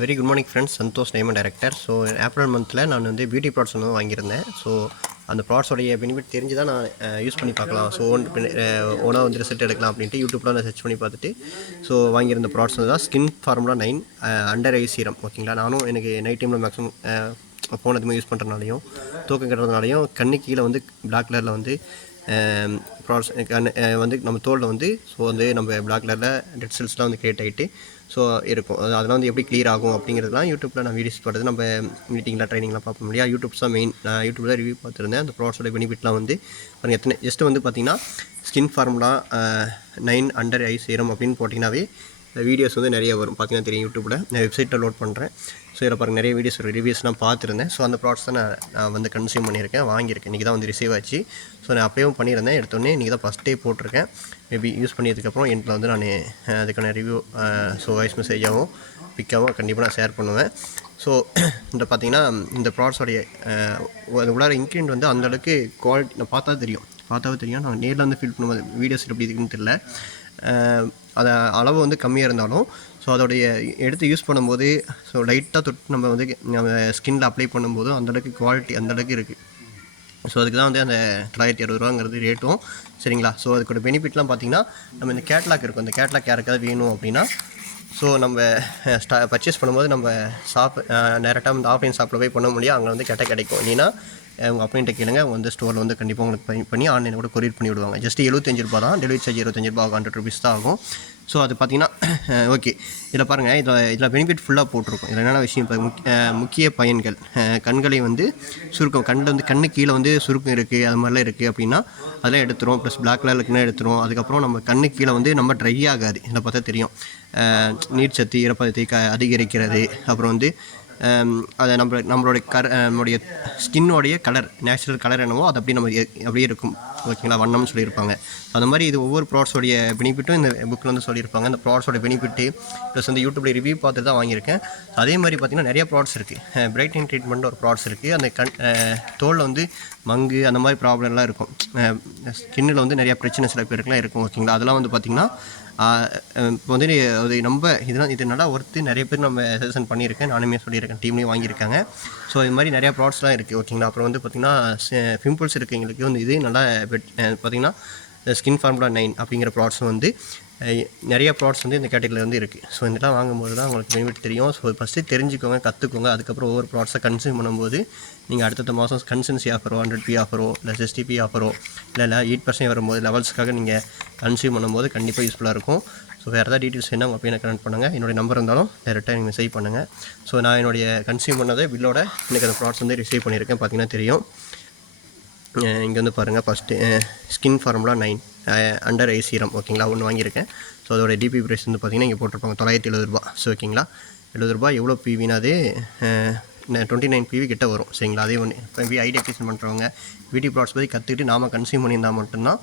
Very good morning friends. Santosh diamond director. So April மந்தில் நான் வந்து பியூட்டி ப்ராடக்ட்ஸ் வந்து வாங்கியிருந்தேன். ஸோ அந்த ப்ராடக்ட்ஸோடைய பெனிஃபிட் தெரிஞ்சு தான் நான் யூஸ் பண்ணி பார்க்கலாம். ஸோ ஓனாக வந்து ரிசல்ட் எடுக்கலாம் அப்படின்ட்டு யூடியூப்பில் நான் சர்ச் பண்ணி பார்த்துட்டு ஸோ வாங்கியிருந்த ப்ராடக்ட்ஸ் தான் skin formula 9 under eye serum. ஓகேங்களா, நானும் எனக்கு நைட் டைமில் மேக்ஸிமம் ஃபோன் எதுவுமே யூஸ் பண்ணுறதுனாலையும் தூக்கம் கட்டுறதுனாலையும் கண்ணு கீழே வந்து பிளாக் கலரில் வந்து ப்ராடக்ட்ஸ் வந்து நம்ம தோலில் வந்து ஸோ வந்து நம்ம பிளாக் கலரில் டெட் செல்ஸ்லாம் வந்து கிரியேட் ஆகிட்டு ஸோ இருக்கும். அதெல்லாம் வந்து எப்படி கிளியர் ஆகும் அப்படிங்கிறதுலாம் யூடியூப்பில் நான் வீடியோஸ் பார்த்து நம்ம மீட்டிங்கில் ட்ரைனிங்லாம் பார்க்க முடியாது. யூடியூப்ஸ் தான் மெயின். நான் யூடியூப்பில் ரிவ்யூ பார்த்துருந்தேன். அந்த ப்ராடக்ட்ஸோட பெனிஃபிட்லாம் வந்து எத்தனை ஜஸ்ட்டு வந்து பார்த்திங்கன்னா skin formula 9 under eye serum அப்படின்னு போட்டிங்கன்னாவே வீடியோஸ் வந்து நிறைய வரும். பார்த்திங்கன்னா தெரியும், யூடியூப்பில் நான் வெப்சைட்டில் லோட் பண்ணுறேன். ஸோ இதில் பாருங்கள் நிறைய வீடியோஸ் ரிவ்யூஸ்லாம் பார்த்துருந்தேன். ஸோ அந்த ப்ராடக்ட்ஸ் தான் நான் வந்து கன்சியூம் பண்ணியிருக்கேன், வாங்கியிருக்கேன். இன்றைக்கி தான் வந்து ரிசீவ் ஆச்சு. ஸோ நான் அப்பயும் பண்ணியிருந்தேன், எடுத்தோடனே இன்றைக்கி தான் ஃபஸ்ட் டே போட்டிருக்கேன். மேபி யூஸ் பண்ணியதுக்கப்புறம் எண்டில் வந்து நான் அதுக்கான ரிவ்யூ வாய்ஸ் மெசேஜாகவும் பிக்காகவும் கண்டிப்பாக நான் ஷேர் பண்ணுவேன். ஸோ இந்த பார்த்திங்கன்னா இந்த ப்ராடக்ட்ஸோடைய உள்ளார இன்க்ரீடியன்ட் வந்து அந்தளவுக்கு குவாலிட்டி நான் பார்த்தாவே தெரியும். நான் நேரில் வந்து ஃபீல் பண்ணும்போது வீடியோஸ் எப்படி இருக்குன்னு தெரியல. அதை அளவு வந்து கம்மியாக இருந்தாலும் ஸோ அதோடைய எடுத்து யூஸ் பண்ணும்போது ஸோ லைட்டாக தொட்டு நம்ம வந்து நம்ம ஸ்கின்னில் அப்ளை பண்ணும்போது அந்தளவுக்கு குவாலிட்டி அந்தளவுக்கு இருக்குது. ஸோ அதுக்கு தான் வந்து அந்த 960 ரேட்டும். சரிங்களா. ஸோ அதுக்கோட பெனிஃபிட்லாம் பார்த்திங்கன்னா நம்ம இந்த கேட்லாக் இருக்கும். அந்த கேட்லாக் யாருக்காவது வேணும் அப்படின்னா ஸோ நம்ம பர்ச்சேஸ் பண்ணும்போது நம்ம டேரெக்டாக வந்து ஆஃப்லைன் ஷாப்பில் போய் பண்ண முடியும். அங்கே வந்து கிடைக்கும். இல்லைன்னா உங்கள் அப்ளைன்ட்ட கேளுங்க, அவங்க வந்து ஸ்டோரில் வந்து கண்டிப்பாக உங்களுக்கு பண்ணி ஆன்லைனில் கூட கொரியர் பண்ணி விடுவாங்க. ஜஸ்ட் ₹75 தான். டெலிவரி சார்ஜ் ₹25 ஆகும். ₹100 தான் ஆகும். ஸோ அது பார்த்திங்கன்னா ஓகே. இதில் பாருங்கள், இதில் பெனிஃபிட் ஃபுல்லாக போட்டிருக்கும். இதில் என்னென்ன விஷயம் இப்போ முக்கிய பயன்கள், கண்களை வந்து சுருக்கம், கண்ணில் வந்து கண்ணு கீழே வந்து சுருக்கம் இருக்குது, அது மாதிரிலாம் இருக்குது அப்படின்னா அதெல்லாம் எடுத்துரும். ப்ளஸ் பிளாக் கலரில் இருக்குன்னா எடுத்துரும். அதுக்கப்புறம் நம்ம கண்ணு கீழே வந்து நம்ம ட்ரை ஆகாது. இதில் பார்த்தா தெரியும், நீர் சத்து ஈரப்பதத்தை அதிகரிக்கிறது. அப்புறம் வந்து அதை நம்மளுடைய ஸ்கின்னோடைய கலர், நேச்சுரல் கலர் என்னவோ அது அப்படியே இருக்கும். ஓகேங்களா, வண்ணம்னு சொல்லியிருப்பாங்க. அந்த மாதிரி இது ஒவ்வொரு ப்ராடக்ட்ஸோடைய பெனிஃபிட்டும் இந்த புக்கில் வந்து சொல்லியிருப்பாங்க. அந்த ப்ராடக்ட்ஸோட பெனிஃபிட்டு ப்ளஸ் வந்து யூடியூப்பில் ரிவ்யூ பார்த்துட்டு தான் வாங்கியிருக்கேன். அதே மாதிரி பார்த்திங்கன்னா நிறைய ப்ராடக்ட்ஸ் இருக்குது. பிரைட்னிங் ட்ரீட்மெண்ட் ஒரு ப்ராடக்ட்ஸ் இருக்குது. அந்த தோலில் வந்து மங்கு அந்த மாதிரி ப்ராப்ளம்லாம் இருக்கும். ஸ்கின்னில் வந்து நிறையா பிரச்சனை சில பேருக்குலாம் இருக்கும். ஓகேங்களா, அதெல்லாம் வந்து பார்த்திங்கன்னா இப்போ வந்து அது இது நல்லா ஒர்த்து. நிறைய பேர் நம்ம சஜஷன் பண்ணியிருக்கேன், நானுமே சொல்லியிருக்கேன், டீம்லேயும் வாங்கியிருக்காங்க. ஸோ இது மாதிரி நிறையா ப்ராடக்ட்ஸ்லாம் இருக்குது. ஓகேங்களா. அப்புறம் வந்து பார்த்திங்கன்னா பிம்பிள்ஸ் இருக்கவங்களுக்கு வந்து இது நல்லா பார்த்திங்கன்னா ஸ்கின் ஃபார்முலா 9 அப்படிங்கிற ப்ராடக்ட்ஸ் வந்து நிறைய ப்ராடக்ட்ஸ் வந்து இந்த கேட்டகரியில் வந்து இருக்குது. ஸோ இதெல்லாம் வாங்கும்போது தான் உங்களுக்கு பெனிஃபிட் தெரியும். ஸோ ஃபஸ்ட்டு தெரிஞ்சுக்கோங்க, கற்றுக்கோங்க. அதுக்கப்புறம் ஒவ்வொரு ப்ராடக்ட்ஸை கன்சியூம் பண்ணும்போது நீங்கள் அடுத்த மாதம் கன்சன்சி ஆஃபரோ 100p ஆஃபரோ இல்லை 60p ஆஃபரோ இல்லை 8% வரும்போது லெவல்ஸ்க்காக நீங்கள் கன்சியூம் பண்ணும்போது கண்டிப்பாக யூஸ்ஃபுல்லாக இருக்கும். ஸோ வேறு ஏதாவது டீட்டெயில்ஸ் வேணால் உங்கள் பையனை கனெக்ட் பண்ணுங்கள். என்னுடைய நம்பர் இருந்தாலும் டேரெக்டாக நீங்கள் மெசேஜ் பண்ணுங்கள். ஸோ நான் என்னுடைய கன்சியூம் பண்ணதை பில்லோட எனக்கு அந்த ப்ராடக்ட்ஸ் வந்து ரிசீவ் பண்ணியிருக்கேன். பார்த்திங்கன்னா தெரியும். இங்கே வந்து பாருங்கள், first skin formula 9 under eye serum. ஓகேங்களா, ஒன்று வாங்கியிருக்கேன். ஸோ அதோட டிபி ப்ரைஸ் வந்து பார்த்திங்கன்னா இங்கே போட்டிருப்பாங்க ₹970. ஸோ ஓகேங்களா, ₹70 எவ்வளோ பிவினாதே 29 PV கிட்ட வரும். சரிங்களா. அதே ஒன்று இப்போ ஐடியா அக்விசிஷன் பண்ணுறவங்க பியூட்டி ப்ராடக்ட்ஸ் பற்றி கற்றுக்கிட்டு நாம் கன்சியூம் பண்ணியிருந்தால் மட்டும்தான்